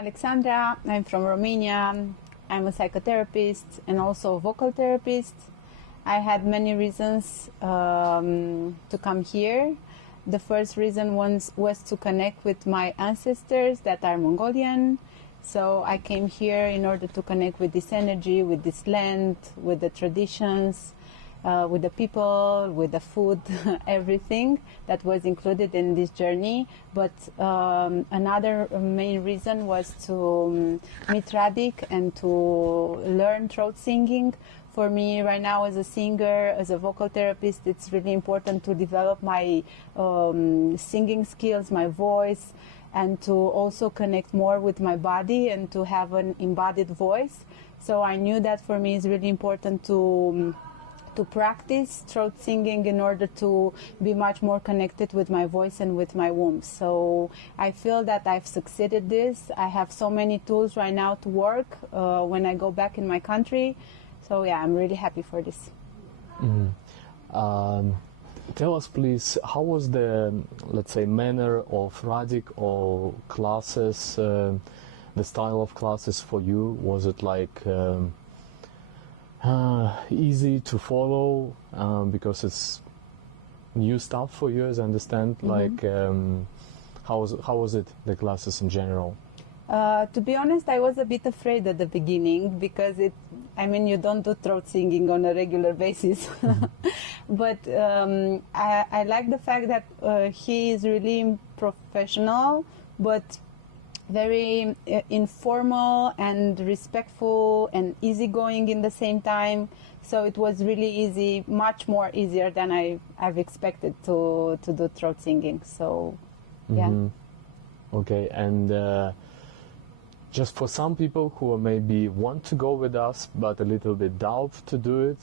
Alexandra, I'm from Romania. I'm a psychotherapist and also a vocal therapist. I had many reasons to come here. The first reason was to connect with my ancestors that are Mongolian. So I came here in order to connect with this energy, with this land, with the traditions, with the people, with the food, everything that was included in this journey. But another main reason was to meet Radik and to learn throat singing. For me right now as a singer, as a vocal therapist, it's really important to develop my singing skills, my voice, and to also connect more with my body and to have an embodied voice. So I knew that for me it's really important to practice throat singing in order to be much more connected with my voice and with my womb. So I feel that I've succeeded this. I have so many tools right now to work when I go back in my country. So yeah, I'm really happy for this. Tell us please, how was the, let's say, manner of Radik or classes, the style of classes for you? Was it like easy to follow because it's new stuff for you, as I understand? Like, how was it, the classes in general? To be honest, I was a bit afraid at the beginning because you don't do throat singing on a regular basis. But I like the fact that he is really professional, but very informal and respectful and easygoing in the same time. So it was really easy, much more easier than I've expected to do throat singing. So, yeah. Okay, and just for some people who maybe want to go with us but a little bit doubt to do it,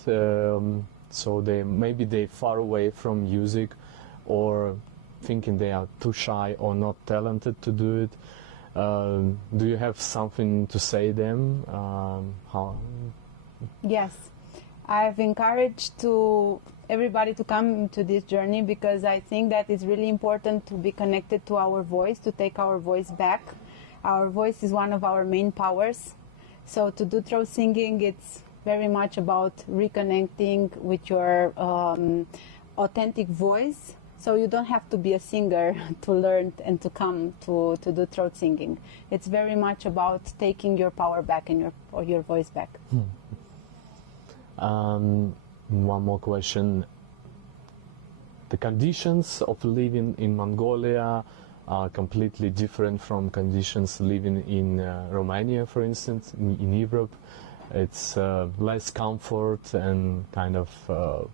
so they're far away from music or thinking they are too shy or not talented to do it. Do you have something to say them? Yes, I've encouraged everybody to come to this journey because I think that it's really important to be connected to our voice, to take our voice back. Our voice is one of our main powers. So to do throat singing, it's very much about reconnecting with your authentic voice. So you don't have to be a singer to learn and to come to do throat singing. It's very much about taking your power back and your voice back. One more question. The conditions of living in Mongolia are completely different from conditions living in Romania, for instance, in Europe. It's less comfort and kind of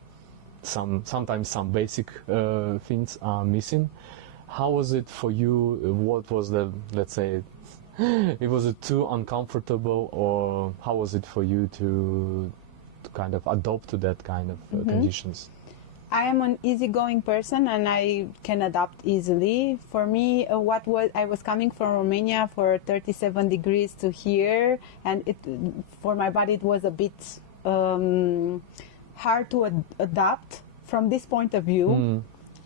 sometimes some basic things are missing. How was it for you? What was the, let's say, was it too uncomfortable, or how was it for you to kind of adopt to that kind of conditions? I am an easygoing person and I can adapt easily. For me, I was coming from Romania for 37 degrees to here, and for my body it was a bit hard to adapt from this point of view.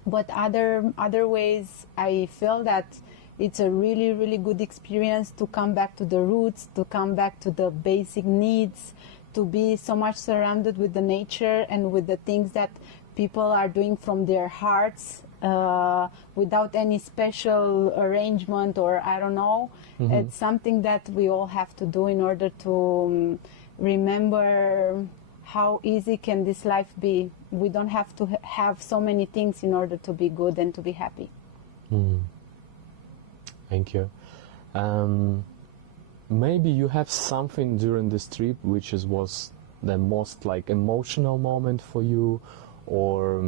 But other ways, I feel that it's a really, really good experience to come back to the roots, to come back to the basic needs, to be so much surrounded with the nature and with the things that people are doing from their hearts without any special arrangement or I don't know. It's something that we all have to do in order to remember how easy can this life be. We don't have to have so many things in order to be good and to be happy. Thank you. Maybe you have something during this trip which was the most like emotional moment for you, or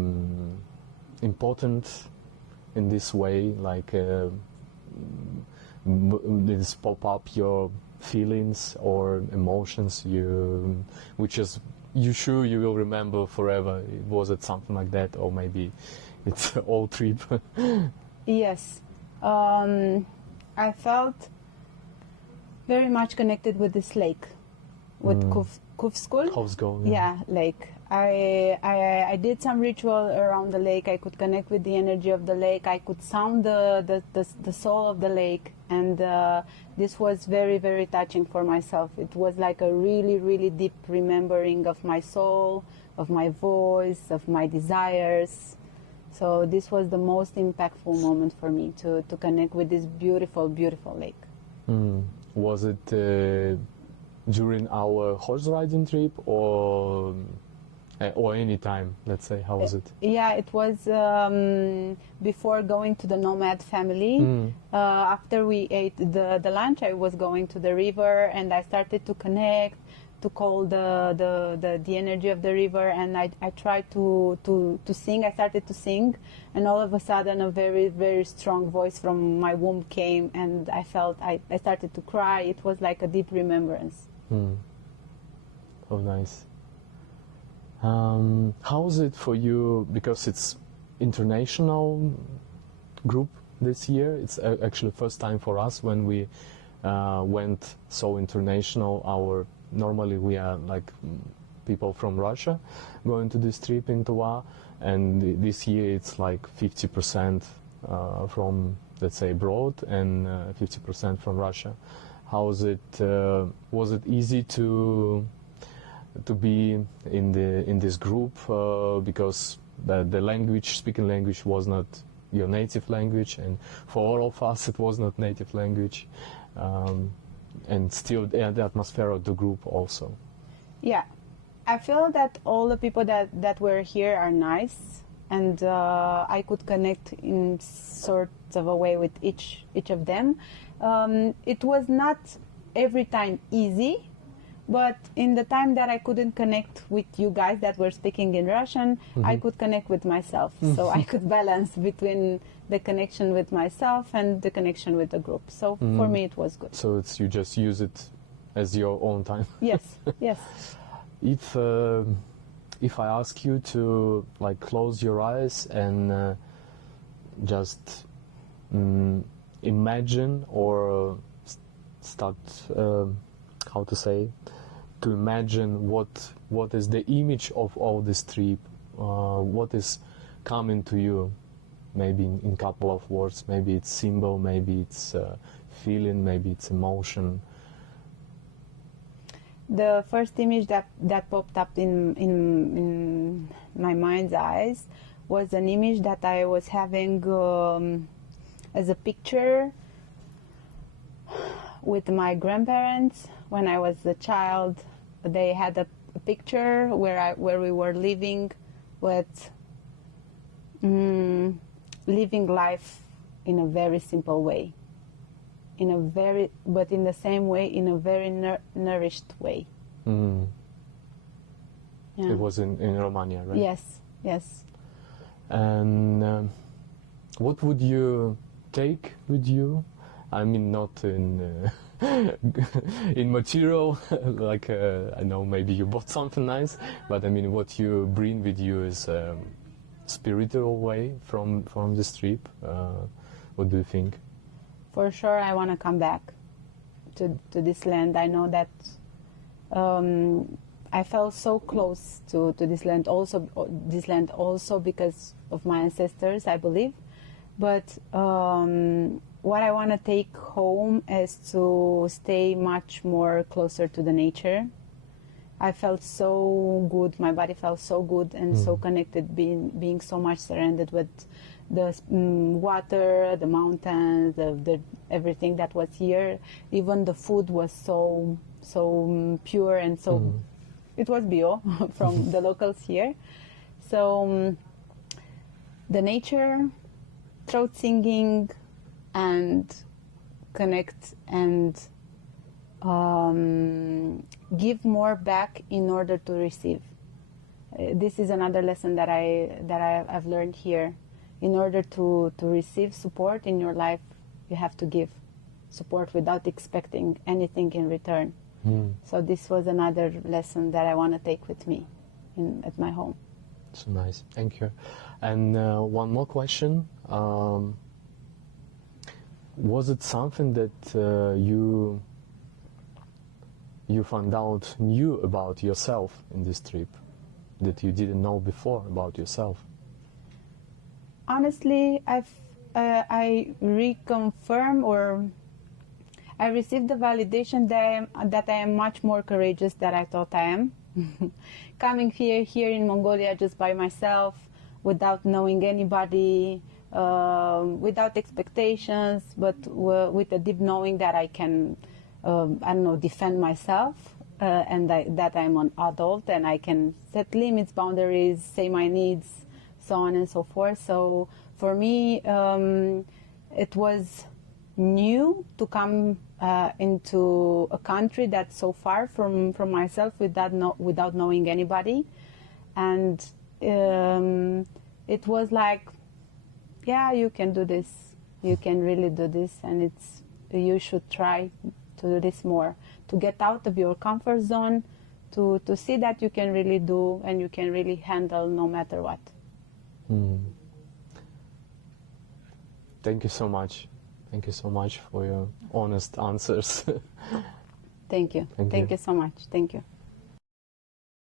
important in this way, like this pop up your feelings or emotions which is you sure you will remember forever? Was it something like that, or maybe it's an old trip? Yes, I felt very much connected with this lake, with Kufskul. Yeah, lake. I did some ritual around the lake. I could connect with the energy of the lake. I could sound the soul of the lake. and this was very, very touching for myself. It was like a really, really deep remembering of my soul, of my voice, of my desires. So this was the most impactful moment for me to connect with this beautiful, beautiful lake. Was it during our horse riding trip or any time, let's say? How was it? Yeah, it was before going to the nomad family. After we ate the lunch, I was going to the river and I started to connect, to call the energy of the river, and I tried to sing. I started to sing, and all of a sudden a very, very strong voice from my womb came, and I felt I started to cry. It was like a deep remembrance. Oh, nice. How is it for you, because it's international group this year? It's actually first time for us when we went so international. Normally we are like people from Russia going to this trip in Tuvā, and this year it's like 50% from, let's say, abroad and 50% from Russia. How is it? Was it easy to be in this group because the speaking language was not your native language, and for all of us it was not native language, and still the atmosphere of the group also? Yeah, I feel that all the people that were here are nice, and I could connect in sort of a way with each of them. It was not every time easy, but in the time that I couldn't connect with you guys that were speaking in Russian, I could connect with myself. So I could balance between the connection with myself and the connection with the group. So for me, it was good. So you just use it as your own time? Yes, yes. If I ask you to like close your eyes and just imagine or start, how to say, to imagine what is the image of all this trip, what is coming to you, maybe in couple of words, maybe it's symbol, maybe it's feeling, maybe it's emotion. The first image that popped up in my mind's eyes was an image that I was having as a picture with my grandparents when I was a child. They had a picture where we were living with living life in a very simple way, but in the same way, in a very nourished way. Yeah. Yeah. It was in Romania, right? Yes, yes. And what would you take with you? I mean, not in in material, like I know maybe you bought something nice, but I mean, what you bring with you is spiritual way from this trip. What do you think? For sure, I want to come back to this land. I know that I felt so close to this land also because of my ancestors, I believe. But what I want to take home is to stay much more closer to the nature. I felt so good. My body felt so good and so connected, being so much surrounded with the water, the mountains, the everything that was here. Even the food was so pure and so it was bio from the locals here. So the nature, throat singing, and connect and give more back in order to receive. This is another lesson that I've learned here. In order to receive support in your life, you have to give support without expecting anything in return. So this was another lesson that I want to take with me at my home. So nice, thank you. And one more question. Was it something that you found out new about yourself in this trip that you didn't know before about yourself? Honestly, I reconfirm or I received the validation that I am much more courageous than I thought I am. Coming here in Mongolia just by myself, without knowing anybody, without expectations, but with a deep knowing that I can, I don't know, defend myself, and that I'm an adult and I can set limits, boundaries, say my needs, so on and so forth. So for me, it was new to come into a country that's so far from myself without knowing anybody, and it was like, yeah, you can do this, you can really do this, and you should try to do this more, to get out of your comfort zone, to see that you can really do and you can really handle no matter what. Thank you so much. Thank you so much for your honest answers. Thank you. Thank you so much. Thank you.